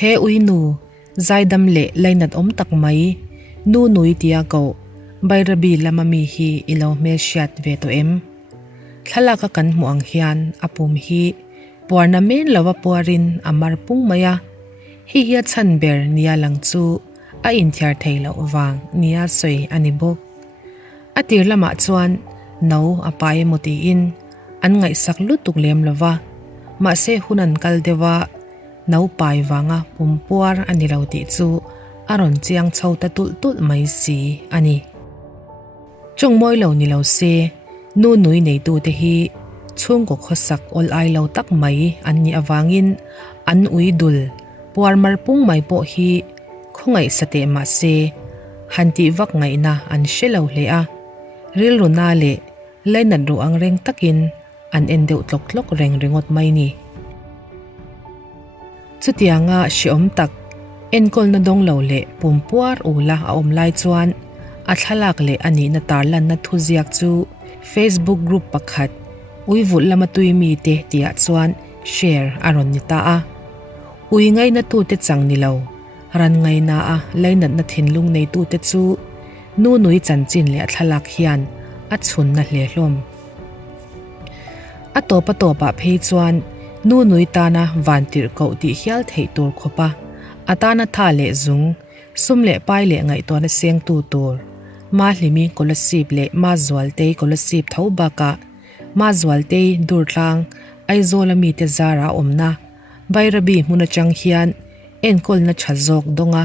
he ui nu zaidam le lainat om tak mai NUNU-I tia ko Bairabi lamami hi ilo meshiat ve to em thalaka kan muang hian apum hi puarna men lawa puarin amar pung maya hi hiat chan ber nia lang chu a in thiar theilo wang nia soi ani bok atir lama chuan no apai moti in an ngai sak lutuk lem lawa ma se hunan kal dewa no pai wanga pumpuar ani lauti chu aron chiang chhota tul tul mai si ani chungmoi lo ni lo se NUNU-I nei tu te hi chung ko khosak ol ai lo tak mai an ni awangin an ui dul puar mar pung mai po hi khongai sate ma se hanti wak ngai na an shelo hle a ril runa le lainan ru ang reng takin an endeu tlok tlok reng ringot mai ni chutianga shiom tak enkol na dong lo le pumpuar ula a om lai chuan a thalak le ani na tarlan na thuziak chu Facebook group pakhat uivul lama tuimi te tia chuan share aron ni ta a ui ngai na tu te chang ni lo ran ngai na a lainat na thinlung nei tu te chu NUNU-I chanchin le thalak hian a chhun na hle hlom a topa phei chuan NUNU-I ta na vantir ko ti hial thei tur khopa atana tha le zung sum le pai le ngai to na seng tu tur ma hlimi kolasip le ma zwalte kolasip thobaka ma zwalte durtlang aizolami te zara omna Bairabi muna chang hian enkol na chazok donga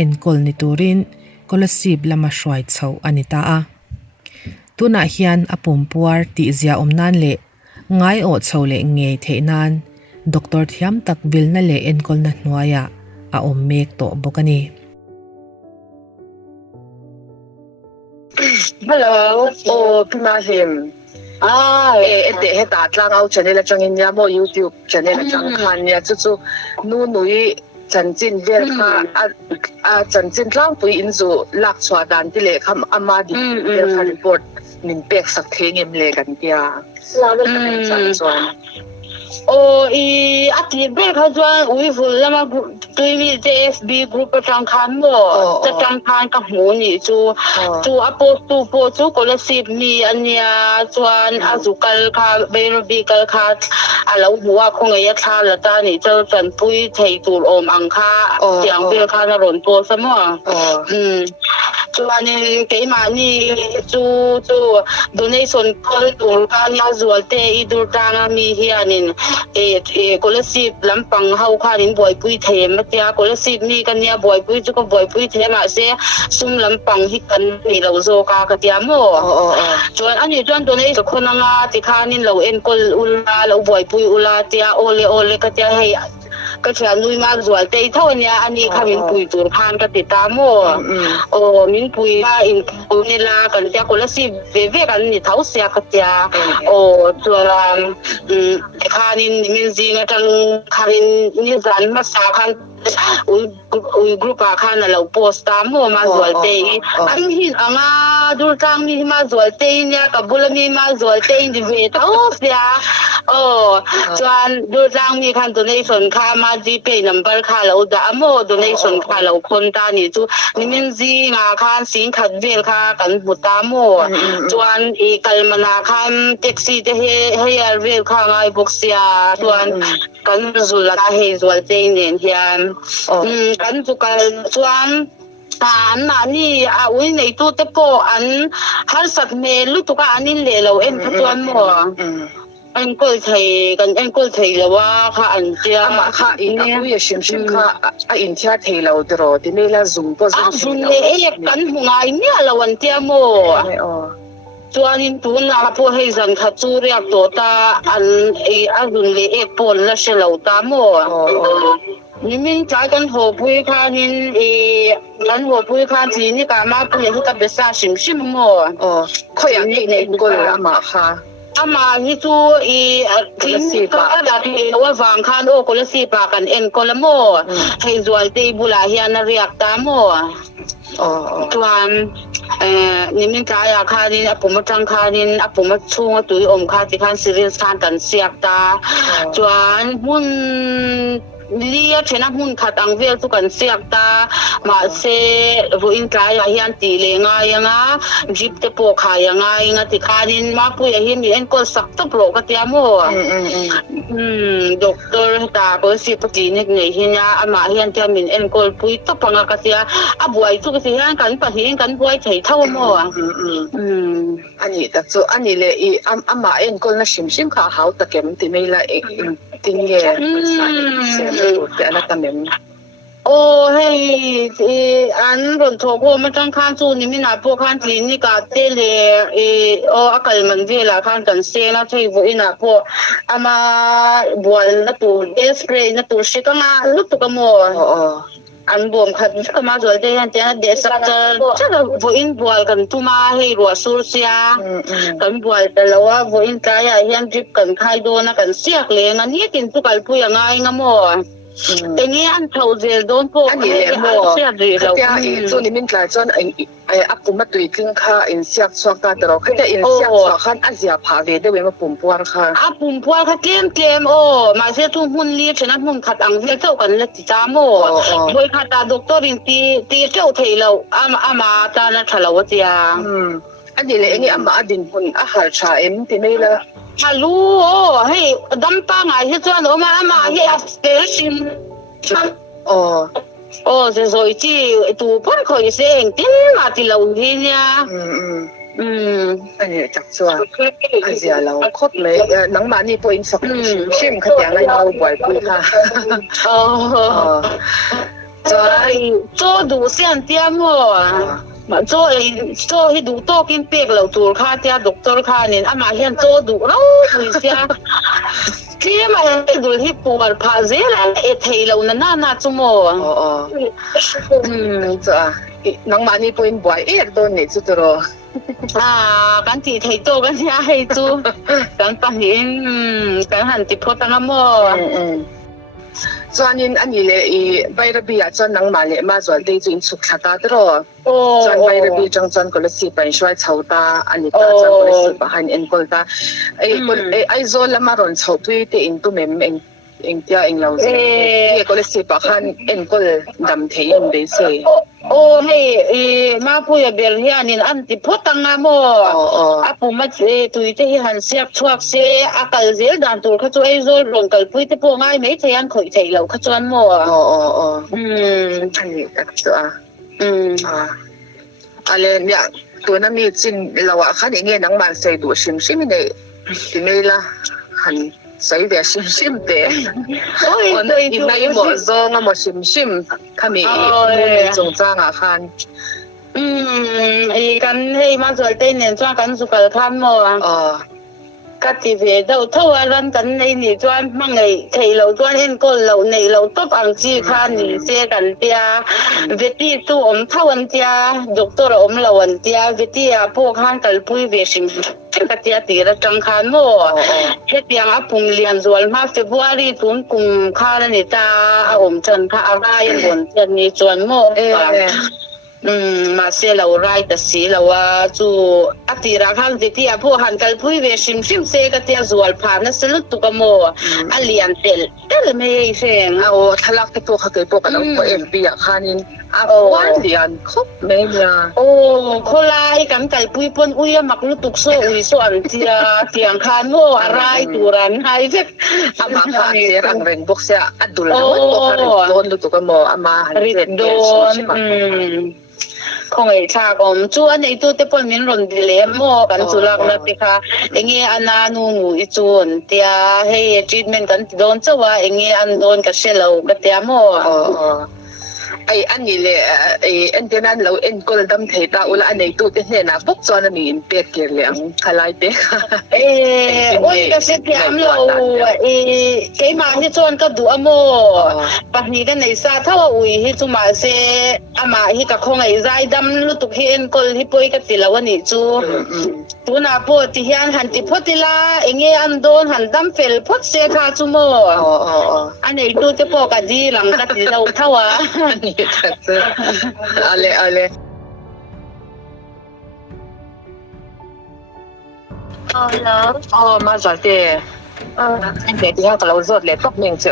enkol ni turin kolasip lama shwai chho anita a tuna hian apum puar ti zia omnan le ngai o chhole nge theinan doctor thiam tak vilna le enkol na hnuaya a om mek to bokani. Hello, Pimahim. Ete heta tlang au channel chang in ya mo YouTube channel chang khan ya chu NUNU-I chanchin vel kha a chanchin tlang pui in zu lak chwa dan ti le kham ama di vel kha report nin pek sak thengem le kan tia la vel kan chuan ati ber kha chuan ui vul lama tuimi FB group atang khan mo tatang khan ka hmu ni chu apost tu po chu scholarship mi ania chuan azukal kha Bairabi kal kha alo huwa khongai tha la ta ni chau chan pui thei tur om ang kha tiang ber kha na ron po samo chuan ke ma ni chu donation call tur ka nya zualte I dur tanga mi hianin scholarship lampang hau khanin boy pui them tia scholarship mi kan nia boy pui chu ko boy pui them ma se sum lampang hi kan ni lo zo ka tia mo chuan ani chuan donation khonanga ti khanin lo en kol ula lo boy pui ula tia ole ka tia hei ka thia nui ma zual te thonia ani khamin pui tur khan ka ti ta mo min pui ma in ni la kan tia scholarship ve kan ni thau sia ka tia chuan khanin min zinga tang kharin ni zan ma sa khan ui group a khan lo post ta mo ma zual te an hin anga dur tang mi ma zual te nya ka bulami ma zual te ni ve thau sia chuan dur tang mi khan donation kha ma GP number kha lo da mo donation kha lo khon ta ni chu nimin zinga khan sing khat vel kha kan buta mo chuan kalmana khan taxi te he vel kha ngai boxia chuan kan zula he zual te nen hian kan chu kal chuan an ni a ui nei tu te po an har sat me lu tu ka anin le lo en chuan mo enkol thei lawa kha an tia ama kha in ui shim kha a in thia thei lo dro ti me la zum po zum le kan hungai ni lawan tia mo chuanin tuna po hei zan kha chu riak to ta an azun le pol la shelo ta mo nimin chai kan ho pui khanin kan ho pui khan chi ni ka ma pui hu ka besa shim mo khoya nei kol ama kha ama hi chu ka la ti wa wang khan ko la si pa kan en ko la mo hei zual te bula hian na riak ta mo chuan nimin kaya khanin apuma tang khanin apuma chunga tui om kha ti khan series khan kan siak ta chuan mun lia chena mun khat ang vel tu kan siak ta ma se vo in trai a hian ti le nga yanga jip te po kha yanga inga ti khanin ma pu ya hin en ko sak to pro ka tia mo doctor ta ko si pati ni nei hinya ama hian tia min en kol pui to panga ka tia a buai chu ka si hian kan pa hin kan buai thei thau mo ani ta chu ani le I ama en kol na sim sim kha hau ta kem ti mai la engtinnge se te ana tamem hey an ron tho ko ma tang khan chu ni mina po khan ti ni ka te le akal man ve la khan kan se na thei vo ina po ama bual na tu spray na tu shi ka ma lu tu ka mo an bom khat ka ma zol de han te de sak cha vo in bual kan tu ma hei ro sur sia kan bual ta lawa vo in ta ya hian drip kan khai do na kan siak le nga ni tin tu kal pu ya ngai nga mo engge an thau zel don po ani le mo tia chu ni min tla chon ai apuma tui tling kha in siak chok ta tro khata in siak chok khan azia pha ve de we ma pum puar kha a pum puar kha tlem ma se tu hun li chena hun khat ang vel chau kan la ti ta mo boi kha ta doctor in ti chau thei lo ama ta na thalo tia ani le engi ama adin hun a har tha em ti mai la halu hey dam pa nga hi chuan ma ama hi station se rồi chi tu pon khoi se engtin ma ti lo hi nya ani tak chua azia lo khop le nang ma ni po in sak sim kha yang ai mau boi pu kha cho du sian tia mo mà cho hi du to kin pek lo tur kha tia doctor kha nin ama hian cho du lo hui sia kia mà du hi puar pha ze la e thei lo na chu mo nang ma ni po in boi don ni chu tro kan ti thei to kan ya hei chu kan pa hin kan han ti phota mo chuanin ani le Bairabi a chuan nang ma le ma zual te chu in chuk thata tro chuan Bairabi chuan ko le si pai shwai chhota ani ta chuan ko le si pa han en kol ta ai zo lama ron chho tui te in tu mem eng tia eng lo ze ko le si pa han en kol dam thei in de se hey ma pu ya bel hian in an ti photanga mo apu ma tui te hi han siak chuak se akal zel dan tur kha chu ai zol ron kal pui te po ngai mei theian khoi thei lo kha chuan mo ani tak chu ale nya tu na mi chin lawa khan nge nang man sei du sim sim ne ti mei la han sai ve sim te i mai mo zo nga mo sim khami chung chang a khan kan hei ma zol te nen cha kan su kal khan mo ka ti ve do thawa ran kan nei ni chuan mangai thei lo chuan en kol lo nei lo top ang chi khan ni se kan tia veti tu om thawan tia doctor om lawan tia veti a po khan kal pui ve sim ka tia ti ra tang khan mo he tiang a pung lian zual ma February tun kum khan ni ta a om chan kha a rai bon chen ni chuan mo mà xe lầu rai ta xí lầu chu ati ra khang ti a phu han kal phui ve sim se ka tia zual pha na selut tu ka mo alian tel me sen thalak te po kha ke po ka lo po em pi a khanin wan lian khop me nya kholai kan kal pui pon ui mak lu tuk so ui so an tia tiang khan mo rai turan hai vek ama kha se rang reng bok se adul na po kha don lu tu ka mo ama han don không ai cha còn chú anh ấy tu tế bồn miền rồng đi lẽ mò cần chú lạc na tika nghe anh NUNU-I chuan tia hay treatment cần don cho wa nghe anh don cái xe lâu cái tia mò ai ani le engtinnge lo en kol dam thei ta ula anei tu te hne na bok chuan ani in pek ker leang khalai te oi ka se tiam lo ke ma hi chuan ka du amo pahni ka nei sa thawa ui hi chu ma se ama hi ka khongai zai dam lu tu hi en kol hi poi ka tilawani chu tuna po ti hian han ti photila enge an don han dam fel phot se kha chu mo anei tu te po ka di lang ka ti lo thawa ale hello ma za te anh để thì ha ka lo zot le tok meng che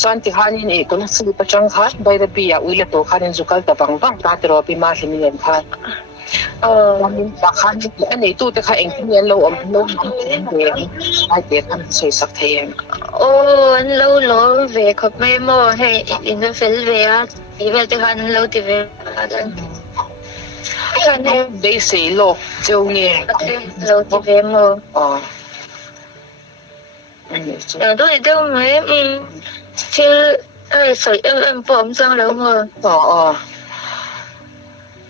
chuan ti khanin kun si pachang kha Bairabi Ui le to khanin zukal ta bang ta tero pi ma hlim len kha min ta khan ani tu te kha engtinnge lo om lo de ai te kan sei sak thei an lo về khop me mo hey in the fel ve a i vel te khan lo ti ve khan de sei lo cheu nge lo ti ve mo đó thì đâu mấy chứ sợi em bấm sang đâu mà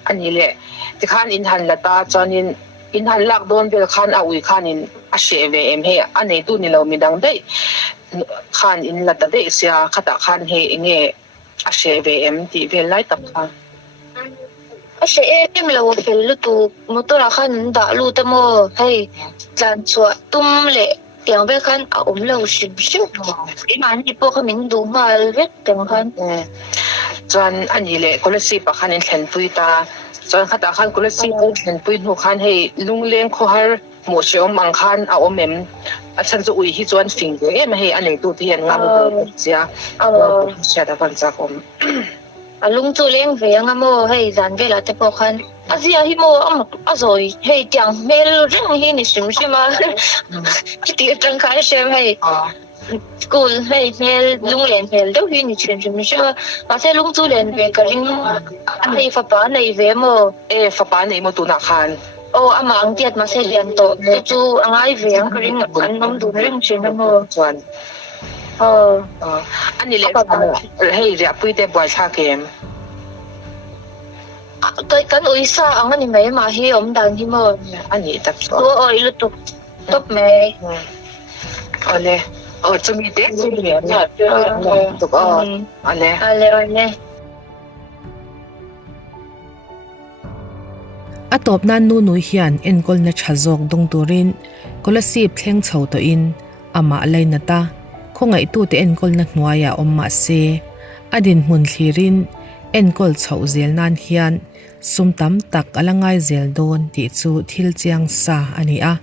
anh ấy lệ thì khan in hành là ta cho nên in hành lạc đôn về khan ui khan in sẽ về em hay anh ấy tu ni lâu mình đang đấy khan in là ta đấy xia khata khan hay nghe sẽ về em thì về lại tập khan sẽ em lâu về lúc tu một tôi là khan đã lúc tâm mơ hay làm chuột tum lệ tiếng về khan lâu xíu xíu cái mà đi bộ cái mình đủ mà biết tiếng khan chuan ani le kolesi pakhan in thlen pui ta chuan khata khan kolesi thlen pui nu khan hei lungleng kho har mo cheom mang khan a omem a chan chu ui hi chuan fing de em hei ani tu ti hian ngam chia sia da ban cha kom lung chu leng ve nga mo hei zan ve la te po khan azia hi mo a rồi hei tiang mel reng hi ni sim sima ki ti tang khai sem hei school hay lung lên hay đâu hi ni chuyện gì mà mà sẽ lung chu lên về cái ring hay pha pa này về mò pha pa này mo tunah khan ama ang tiat mà sẽ lên to chu ang ai về ang cái ring anh mong tu ring chuyện đó mò chuan anh ấy hey ria pui te boy cha kem cái ui sa ang anh mấy mà hi đàn hi mò anh ấy tập oi lu tu top mày ole cho mi te tục ale atop nan NUNU-I hian enkol na thazok dong turin kolasip thleng chho to in ama laina ta khongai tu te enkol na hnuaya omma se adin hmun thlirin enkol chho zel nan hian sumtam tak alangai zel don ti chu thil chiang sa ani a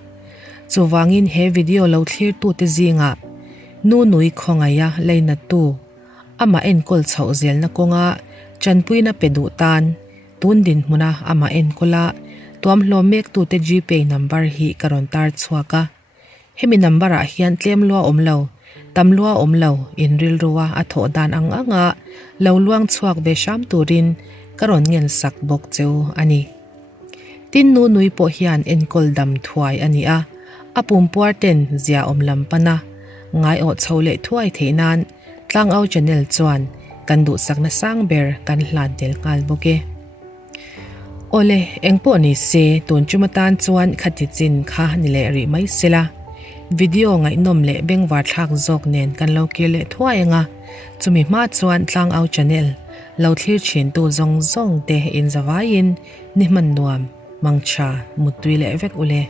chuwangin he video lo thlir tu te zinga NUNU-I khongaya leina tu ama enkol chho zel na konga chanpui na pedu tan tun din hmuna ama enkola tuam hlomek tu te GPay number hi karon tar chhuaka hemi number a hian tlem lua omlo tamlua omlo inril ruwa atho dan anga lo luang chhuak be sham turin karon ngel sak bok cheu ani tin NUNU-I po hian enkol dam thuai ani a apum puarten zia omlam pana ngai o chole thuai theinan tlang au channel chuan kan du sakna sang ber kan hlan tel ngal boke ole engpo ni se tun chumatan chuan khati chin kha ni le ri mai sela video ngai nom le bengwar thak jok nen kan lo ke le thuai nga chumi ma chuan tlang au channel lo thlir chin tu zong te in zawain ni man nuam mangcha mutui le vek ule